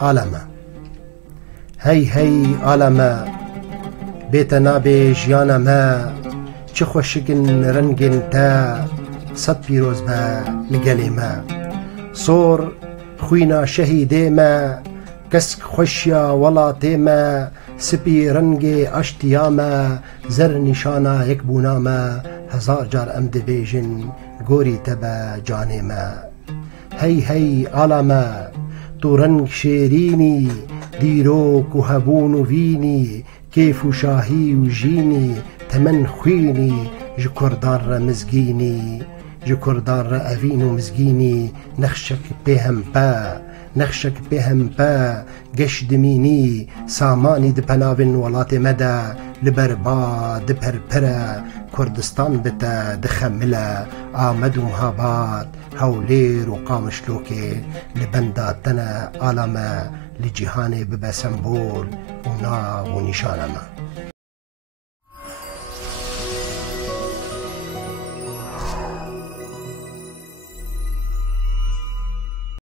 عالمه هی هی عالمه بیت نابی جیان ما چه خوشگن رنگن تا صد پیروز با لگل ما صور خوینا شهیده ما کسک خوشیا ولاته ما سپی رنگ اشتیا ما زر نشانا یک بونا ما هزار جار امد بیجن گوری تبا جان ما هی هی عالمه تو رنگ شیرینی دیروک و هبون و وینی کیف و شاهی و جینی تمن خوینی جکردان را مزگینی جکردان را اوین و مزگینی نخشک بهم با نخشک بهم با گشت دمینی سامانی د پناوین ولات مدا لبربا د پرپره کردستان بتا دخمله آمد و مهابات هولیر و قامشلوکه لبنداتنا عالمه لجهان ببا سمبول و نا و نشانما